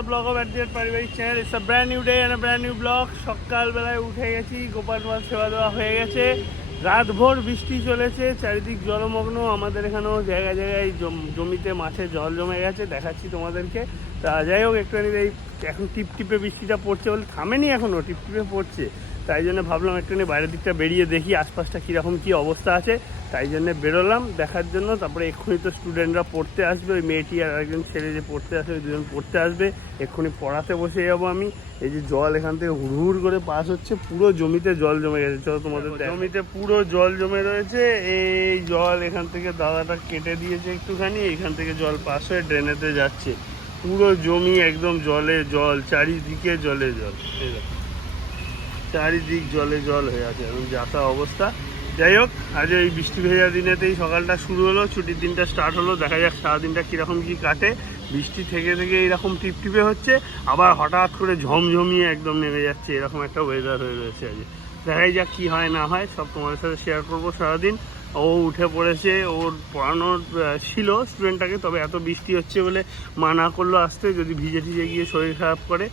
another vlog of Adjust Paribarik channel. It's a brand new day and a brand new vlog. সকালবেলায় উঠে গেছি, গোপাল মাছ সেবা দেওয়া হয়ে গেছে, রাতভর বৃষ্টি চলেছে, চারিদিক জলমগ্ন। আমাদের এখানেও জায়গায় জায়গায় জমিতে মাছের জল জমে গেছে, দেখাচ্ছি তোমাদেরকে। তা যাই হোক, একটুখানি এই এখন টিপটিপে বৃষ্টিটা পড়ছে বলে থামেনি, এখনও টিপটিপে পড়ছে। তাই জন্য ভাবলাম একটুখানি বাইরের দিকটা বেরিয়ে দেখি আশপাশটা কীরকম কী অবস্থা আছে। তাই জন্যে বেরোলাম দেখার জন্য। তারপরে এক্ষুনি তো স্টুডেন্টরা পড়তে আসবে, ওই মেয়েটি আর একজন ছেলে যে পড়তে আসবে, ওই দুজন পড়তে আসবে। এক্ষুনি পড়াতে বসে যাবো আমি। এই যে জল এখান থেকে হুড় করে পাস হচ্ছে, পুরো জমিতে জল জমে গেছে। চলো তোমাদের জমিতে পুরো জল জমে রয়েছে। এই জল এখান থেকে দাদাটা কেটে দিয়েছে একটুখানি, এখান থেকে জল পাস হয়ে ড্রেনেতে যাচ্ছে। পুরো জমি একদম জলে জল, চারিদিকে জলে জল, এই দেখো চারিদিক জলে জল হয়ে আছে, এবং যাতা অবস্থা। যাই হোক, আজ এই বৃষ্টি ভেজা দিনেতেই সকালটা শুরু হলো, ছুটির দিনটা স্টার্ট হলো। দেখা যাক সারাদিনটা কীরকম কী কাটে। বৃষ্টি থেকে থেকে এইরকম টিপটিপে হচ্ছে, আবার হঠাৎ করে ঝমঝমিয়ে একদম নেমে যাচ্ছে, এরকম একটা ওয়েদার হয়ে রয়েছে আজ। দেখাই যাক কী হয় না হয়, সব তোমাদের সাথে শেয়ার করবো সারাদিন। ও উঠে পড়েছে, ওর পড়ানোর ছিল স্টুডেন্টটাকে, তবে এত বৃষ্টি হচ্ছে বলে মানা করলো আসতে, যদি ভিজে ভিজে গিয়ে শরীর খারাপ করে,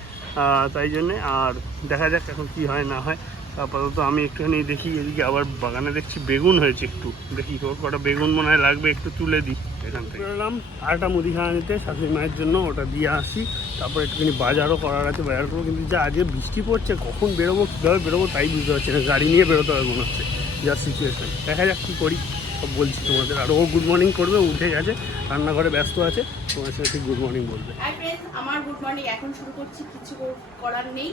তাই জন্যে। আর দেখা যাক এখন কি হয় না হয়। আপাতত আমি একটুখানি দেখি, এদিকে আবার বাগানে দেখছি বেগুন হয়েছে, একটু দেখি কটা বেগুন মনে হয় লাগবে, একটু তুলে দিই এখান থেকে। বেরোলাম আরেকটা মুদিখানা নিতে শাশুড়ি মায়ের জন্য, ওটা দিয়ে আসি। তারপর একটুখানি বাজারও করার আছে, বাজার করবো। কিন্তু যা আজকে বৃষ্টি পড়ছে, কখন বেরোবো কীভাবে বেরোবো তাই বুঝতে পারছি না। গাড়ি নিয়ে বেরোতে হবে মনে হচ্ছে, যা সিচুয়েশান। দেখা যাক কী করি, সব বলছি তোমাদের। আর ও গুড মর্নিং করবে, উঠে গেছে, রান্নাঘরে ব্যস্ত আছে, তোমার সাথে ঠিক গুড মর্নিং বলবে। আমার গুড মর্নিং এখন শুরু করছি, কিছু করার নেই।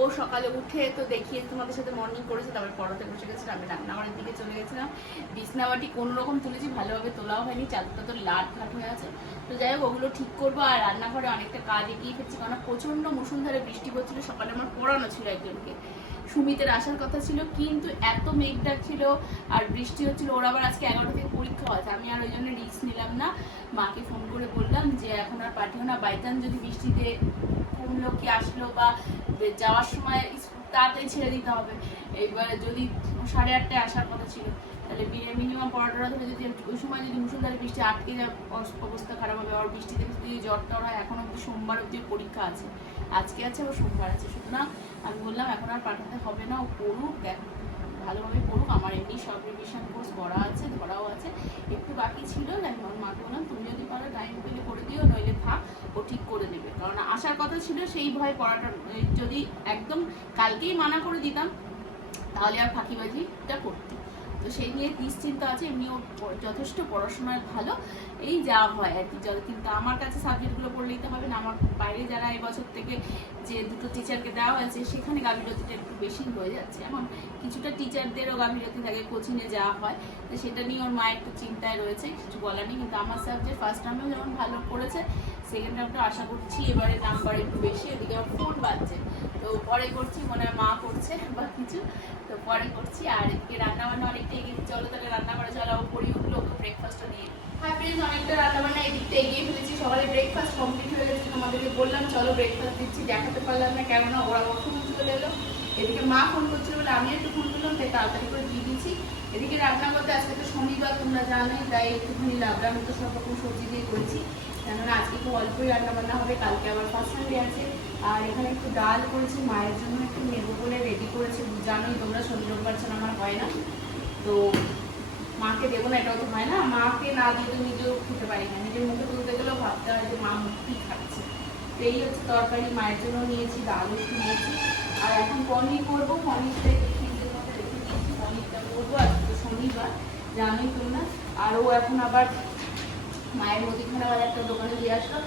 ও সকালে উঠে তো দেখিয়ে তোমাদের সাথে মর্নিং করেছে, তারপর পড়াতে বসে গেছে। আমি রান্নাঘরের দিকে চলে গেছিলাম, বিছনাবাটি কোনো রকম তুলেছি, ভালোভাবে তোলাও হয়নি, চাদরটা তো লাট লাট হয়ে আছে। তো যাই হোক, ওগুলো ঠিক করবো। আর রান্নাঘরে অনেকটা কাজ এগিয়ে ফেলছি, কারণ প্রচণ্ড মুষলধারে বৃষ্টি পড়ছিল। সকালে আমার পড়ানো ছিল একজনকে, সুমিতের আসার কথা ছিল, কিন্তু এত মেঘ ডাকছিল আর বৃষ্টি হচ্ছিল। ওর আবার আজকে 11টা থেকে পরীক্ষা আছে। আমি আর ওই জন্য রিস্ক নিলাম না। মাকে ফোন করে বললাম যে এখন আর পাঠিও না, বাই চান্স যদি বৃষ্টিতে কমলো কি আসলো, বা যাওয়ার সময় তাড়াতাড়ি ছেড়ে দিতে হবে। এইবারে যদি 8:30টায় আসার কথা ছিল, তাহলে মিনিমাম পড়াটা ধরে যদি ওই সময় যদি মুষলধারে বৃষ্টি আটকে যায়, অবস্থা খারাপ হবে। আর বৃষ্টিতে যদি জ্বর টর হয়, এখন অব্দি সোমবার অব্দি পরীক্ষা আছে, আজকে আছে ও সোমবার আছে। সুতরাং আমি বললাম এখন আর পাঠাতে হবে না, ও পড়ুক, ভালোভাবে পড়ুক। আমার এমনি সব রিভিশন কোর্স করা আছে, ধরাও আছে, একটু বাকি ছিল। আমি আমার মাকে বললাম তুমি যদি পারো টাইম পেলে করে দিও, নইলে থাক, ও ঠিক করে দেবে। কারণ আসার কথা ছিল, সেই ভয়ে পড়াটা যদি একদম কালকেই মানা করে দিতাম, তাহলে আর ফাঁকিবাজিটা করতো। তো সেই নিয়ে নিশ্চিন্তা আছে। এমনিও যথেষ্ট পড়াশোনায় ভালো, এই যা হয় আর কি। কিন্তু আমার কাছে সাবজেক্টগুলো পড়লেই তো হবে না। আমার বাইরে যারা এবছর থেকে যে দুটো টিচারকে দেওয়া হয়েছে, সেখানে গাফিলতিটা একটু বেশি হয়ে যাচ্ছে। এখন কিছুটা টিচারদেরও গাফিলতি থাকে, কোচিংয়ে যাওয়া হয়, তো সেটা নিয়ে ওর মা একটু চিন্তায় রয়েছে, কিছু বলার নেই। কিন্তু আমার সাবজেক্ট ফার্স্ট টার্মেও যেমন ভালো করেছে, সেকেন্ড টার্মটা আশা করছি এবারে নাম্বার একটু বেশি। এদিকে আমার ফোন বাজছে, তো পরে করছি, মনে হয় মা করছে বা কিছু, তো পরে করছি। আর এদিকে রান্নাবান্না অনেকটা এগিয়ে, চলো তাহলে রান্না করে চলো, পড়ি উঠলো, ওকে ব্রেকফাস্টটা দিয়ে। হ্যাঁ প্লিজ, অনেকটা রান্নাবান্না এদিকটা এগিয়ে ফেলেছি, সকালে ব্রেকফাস্ট কমপ্লিট হয়ে গেছে। তোমাদেরকে বললাম চলো ব্রেকফাস্ট দিচ্ছি, দেখাতে পারলাম না, কেননা ওরা কখন চলে এলো। এদিকে মা ফোন করছিল বলে আমি একটু ফোন করলাম, তাই তাড়াতাড়ি করে দিয়ে দিচ্ছি। এদিকে রান্না করতে আজকে তো শনিবার, তোমরা জানোই, তাই একটুখানি লাবড়া মতো সব রকম সবজি দিয়ে করেছি, কেননা আজকে একটু অল্পই রান্নাবান্না হবে, কালকে আবার ফার্স্ট সানডে আছে। আর এখানে একটু ডাল করেছি, মায়ের জন্য একটু নেবো বলে রেডি করেছি। জানোই তোমরা, শনি রোববার ছাড়া আমার হয় না, তো মাকে দেবো না, এটাও তো হয় না, মাকে না দিয়ে তো নিজেও খেতে পারি না। নিজের মুখে তুলতে গেলেও ভাবতে হয় যে মা মুখ কি খাচ্ছে। তো এই হচ্ছে তরকারি, মায়ের জন্য নিয়েছি, ডাল একটু নিয়েছি। আর এখন পনির করবো, পনিরটা একটু ফ্রিজের মধ্যে রেখে দিয়েছি, পনিরটা করবো। আর তো শনিবার জানোই তোমরা। আর ও এখন আবার মায়ের মুদিখানা বাজারটা দোকানে দিয়ে আসলো,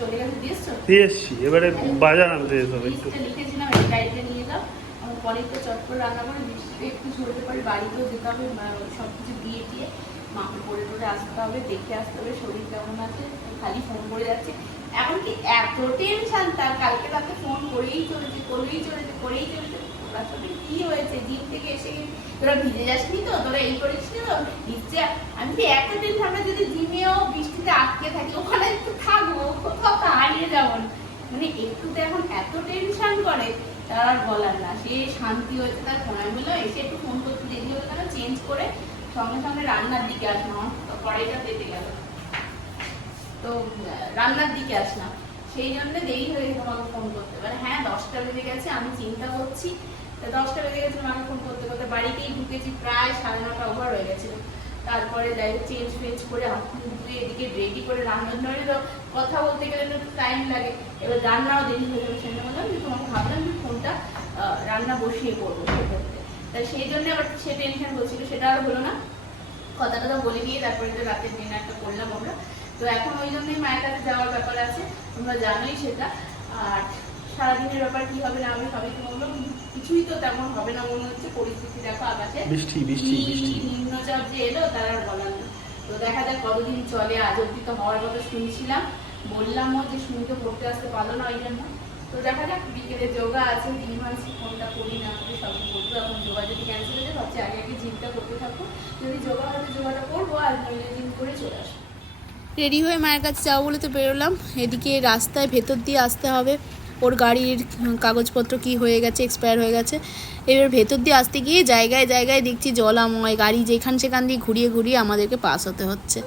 চলে গেছে, দিয়ে এসছি। এবারে বাজার আনতে যেতে হবে, লিখেছিলাম এই গাড়িতে নিয়ে যাও। আমার পনিরটা চট করে রান্না করে বৃষ্টিতে একটু ঝরতে পারি, বাড়িতেও যেতে হবে, সব কিছু দিয়ে দিয়ে মাকে করে টোরে আসতে হবে, দেখে আসতে হবে শরীর কেমন আছে। খালি ফোন করে যাচ্ছে, এমনকি এত টেনশন তার, কালকে তাকে ফোন করেই চলেছে, করেই চলেছে, করেই চলেছে। আসলে কি হয়েছে, জিম থেকে এসে তোরা ভিজে যাসনি তো, তোরা এই করিসনি তো নিশ্চয়। আমি কি একটা টেনশন, আমরা যদি জিমেও বৃষ্টিতে আটকে থাকি, ওখানে একটু থাকবো, কোথাও তো হারিয়ে যাবো না, মানে একটু তো এখন এত টেনশন করে তার আর বলার না। সে শান্তি হয়েছে তার ফোন। আমি বললাম এসে একটু ফোন করতে দেরি হবে কেন, চেঞ্জ করে সঙ্গে সঙ্গে রান্নার দিকে আসবো, আমার কড়াইটা পেতে গেল। তো রান্নার দিকে আসলাম, সেই জন্য দেরি হয়ে গেছে তোমাকে ফোন করতে। মানে হ্যাঁ 10টা বেজে গেছে, আমি চিন্তা করছি 10টা বেজে গেছে আমাকে ফোন করতে করতে, বাড়িতেই ঢুকেছি প্রায় 9:30 ওভার হয়ে গেছিল। তারপরে যাই চেঞ্জ ফেঞ্জ করে এদিকে রেডি করে রান্নার ধরে তো কথা বলতে গেলে একটু টাইম লাগে, এবার রান্নাও দেরি হয়ে যাবে। সেই বললাম যে তোমাকে ভাবলাম যে ফোনটা রান্না বসিয়ে পড়বো সেক্ষেত্রে, তাই সেই জন্য আবার সে টেনশন করছিল, সেটা আর হলো না। কথাটা তো বলে নিয়ে তারপরে তো রাতের ডিনারটা করলাম আমরা। তো এখন ওই জন্যই মায়ের কাছে যাওয়ার ব্যাপার আছে, তোমরা জানোই সেটা। আর সারাদিনের ব্যাপার কি হবে না হবে সবই তো বললাম, কিছুই তো তেমন হবে না মনে হচ্ছে। পরিস্থিতি দেখো আকাশে বৃষ্টি বৃষ্টি বৃষ্টি নিম্নচাপ যে এলো তার আর বলার নেই। তো দেখা যাক কতদিন চলে। আজ অব্দি তো হওয়ার কথা শুনছিলাম, বললামও যে শুনতে পড়তে আসতে পারলো না ওই জন্য। তো দেখা যাক, বিকেলে যোগা আছে, দিন ভাবছি ফোনটা করি না করি সব বলবো। এখন যোগা যদি ক্যান্সেল হয়ে যায় ভাবছি আগে আগে জিমটা করতে থাকবো, যদি যোগা হয়তো যোগাটা করবো আর নইলে জিম করে চলে আসবো। রেডি হয়ে মায়ের কাছে যাবো বলে তো বেরোলাম। এদিকে রাস্তায় ভেতর দিয়ে আসতে হবে, ওর গাড়ির কাগজপত্র কি হয়ে গেছে, এক্সপায়ার হয়ে গেছে। এবার ভেতর দিয়ে আসতে গিয়ে জায়গায় জায়গায় দেখছি জলাময়, গাড়ি যেখান সেখান দিয়ে ঘুরিয়ে ঘুরিয়ে আমাদেরকে পাস হতে হচ্ছে।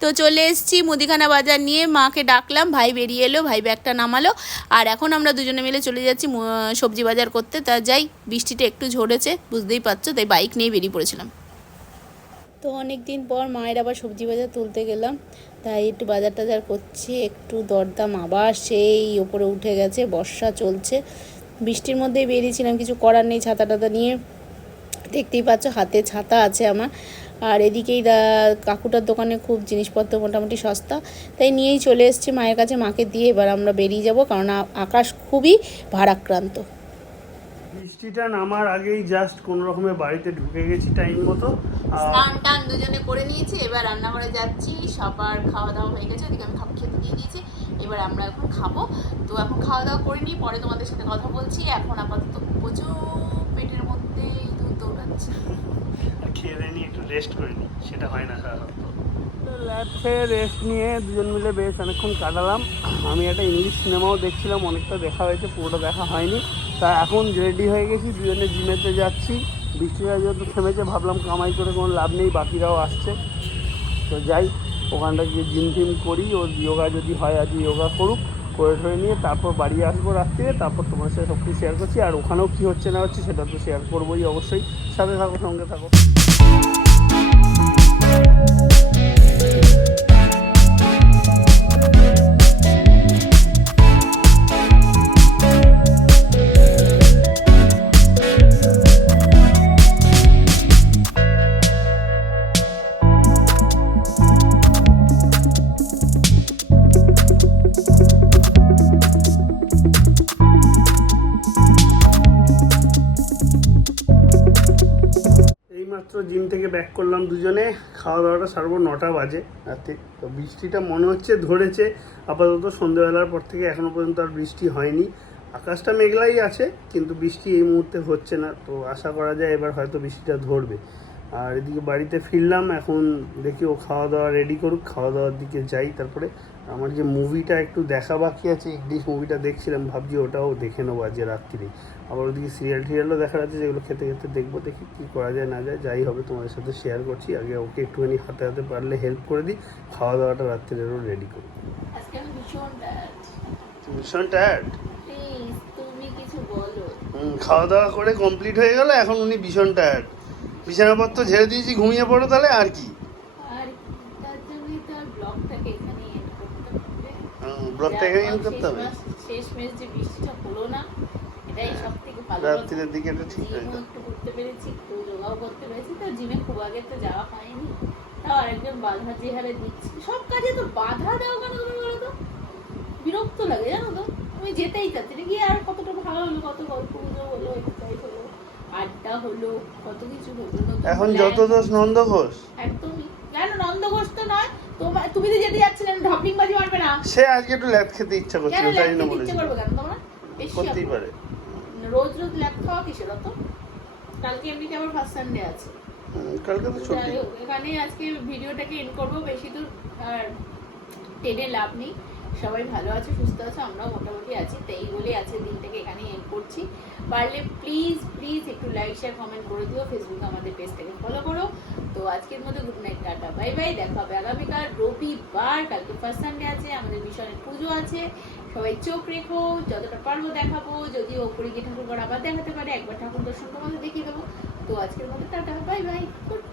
তো চলে এসেছি মুদিখানা বাজার নিয়ে, মাকে ডাকলাম, ভাই বেরিয়ে এলো, ভাই ব্যাগটা নামালো, আর এখন আমরা দুজনে মিলে চলে যাচ্ছি সবজি বাজার করতে। তা যাই, বৃষ্টিটা একটু ঝরেছে বুঝতেই পারছো, তাই বাইক নিয়ে বেরিয়ে পড়েছিলাম। তো অনেক দিন পর মায়ের আবার সবজি বাজার তুলতে গেলাম, তাই একটু বাজার টাজার করছি। একটু দরদাম আবার সেই ওপরে উঠে গেছে, বর্ষা চলছে, বৃষ্টির মধ্যেই বেরিয়েছিলাম, কিছু করার নেই, ছাতা টাতা নিয়ে। দেখতেই পাচ্ছ হাতে ছাতা আছে আমার। আর এদিকেই কাকুটার দোকানে খুব জিনিসপত্র মোটামুটি সস্তা, তাই নিয়েই চলে এসেছি মায়ের কাছে, মাকে দিয়ে এবার আমরা বেরিয়ে যাব, কারণ আকাশ খুবই ভারাক্রান্ত। বৃষ্টিটা নামার আগেই জাস্ট কোনো রকমের বাড়িতে ঢুকে গেছি টাইম মতো। স্নান টান দুজনে করে নিয়েছি, এবার রান্নাঘরে যাচ্ছি। সবার খাওয়া দাওয়া হয়ে গেছে, ওদিকে আমি খেতে দিয়ে দিয়েছি, এবার আমরা এখন খাবো। তো এখন খাওয়া দাওয়া করে নিই, পরে তোমাদের সাথে কথা বলছি। এখন আপাতত প্রচুর পেটের মধ্যে দুধ দৌড়াচ্ছে, খেয়ে নিয়ে একটু রেস্ট করে নিই, সেটা হয় না সাধারণত। ল্যাব খেয়ে রেস্ট নিয়ে দুজন মিলে বেশ অনেকক্ষণ কাটালাম। আমি একটা ইংলিশ সিনেমাও দেখছিলাম, অনেকটা দেখা হয়েছে, পুরোটা দেখা হয়নি। তা এখন রেডি হয়ে গেছি, দুজনে জিমেতে যাচ্ছি। বৃষ্টিটা যেহেতু থেমেছে, ভাবলাম কামাই করে কোনো লাভ নেই, বাকিরাও আসছে, তো যাই ওখানটা গিয়ে জিম টিম করি। ও যোগা যদি হয় আজ যোগা করুক, করে ঠয়ে নিয়ে তারপর বাড়ি আসবো রাত্রিরে, তারপর তোমার সাথে সব কিছু শেয়ার করছি। আর ওখানেও কী হচ্ছে না হচ্ছে সেটা তো শেয়ার করবোই অবশ্যই, সাথে থাকো, সঙ্গে থাকো। জিম থেকে ব্যাক করলাম দুজনে, খাওয়া দাওয়াটা সারবো 9টা বাজে রাতে। তো বৃষ্টিটা মনে হচ্ছে ধরেছে আপাতত, সন্ধ্যেবেলার পর থেকে এখনও পর্যন্ত আর বৃষ্টি হয়নি। আকাশটা মেঘলাই আছে, কিন্তু বৃষ্টি এই মুহূর্তে হচ্ছে না। তো আশা করা যায় এবার হয়তো বৃষ্টিটা ধরবে। আর এদিকে বাড়িতে ফিরলাম, এখন দেখি ও খাওয়া দাওয়া রেডি করুক, খাওয়া দাওয়ার দিকে যাই। তারপরে আমার যে মুভিটা একটু দেখা বাকি আছে, ইংলিশ মুভিটা দেখছিলাম, ভাবছি ওটাও দেখে নেবো আজকে রাত্রিরে। আবার ওদিকে সিরিয়াল টিরিয়ালও দেখার আছে, যেগুলো খেতে খেতে দেখবো, দেখি কী করা যায় না যায়। যাই হবে তোমাদের সাথে শেয়ার করছি। আগে ওকে একটুখানি হাতে হাতে পারলে হেল্প করে দিই, খাওয়া দাওয়াটা রাত্রিরেও রেডি করি। ভীষণ টায়ার্ড, তুমি কিছু বলো। খাওয়া দাওয়া করে কমপ্লিট হয়ে গেল, এখন উনি ভীষণ টায়ার্ড। বিছানাপত্র ঝেড়ে দিয়েছি, ঘুমিয়ে পড়ো তাহলে। আর কি, ব্লগটা এখানে এন্ড করতে হবে। শেষমেশ যে বৃষ্টিটা হলো না, এটাই সব থেকে ভালো। রাত্রির দিকে এটা ঠিক হয়ে যায়, একটু করতে পেরেছি, একটু যোগাও করতে পেরেছি। তো জিমে খুব আগে তো যাওয়া হয়নি, তাও আরেকজন বাধা যে হারে দিচ্ছি। সব কাজে তো বাধা দেওয়া কেন তুমি বলো তো, বিরক্ত লাগে জানো তো। আমি যেতেই চাচ্ছি না, গিয়ে আর কতটা ভালো হলো, কত গল্প গুজব হলো, এক্সারসাইজ হলো, আড্ডা হলো, কত কিছু হলো। এখন যত দোষ নন্দ ঘোষ। একদমই জানো, নন্দ ঘোষ তো নয়। তুমি তো যেতে যাচ্ছিলে, ঢপলিং বাজি মারবে না। সে আজকে একটু ল্যাদ খেতে ইচ্ছা করছিল, তাই জন্য বলেছি। ইচ্ছা করবে কেন তোমরা? করতেই পারে, রোজ রোজ ল্যাদ খাওয়া কিসের অত? কালকে এমনিতে আবার ফার্স্ট সানডে আছে, কালকে তো ছুটি। এখানে আজকে ভিডিওটাকে এন্ড করবো, বেশি দূর আর টেনে লাভ নেই। সবাই ভালো আছে, সুস্থ আছে, আমরাও মোটামুটি আছি। তো এই বলে আজকের দিনটাকে এখানেই এন্ড করছি। পারলে প্লিজ প্লিজ একটু লাইক শেয়ার কমেন্ট করে দিও, ফেসবুকে আমাদের পেজটাকে ফলো করো। তো আজকের মতো good night, tata, bye bye. দেখা হবে আগামীকাল রবিবার, কালকে ফার্স্ট সানডে আছে, আমাদের মিশনের পুজো আছে। সবাই চোখ রেখো, যতটা পারবো দেখাবো। যদি ওপরে গিয়ে ঠাকুর আবার দেখাতে পারে, একবার ঠাকুর দর্শন তোমাদের দেখিয়ে দেবো। তো আজকের মতো টাটা, বাই বাই, গুড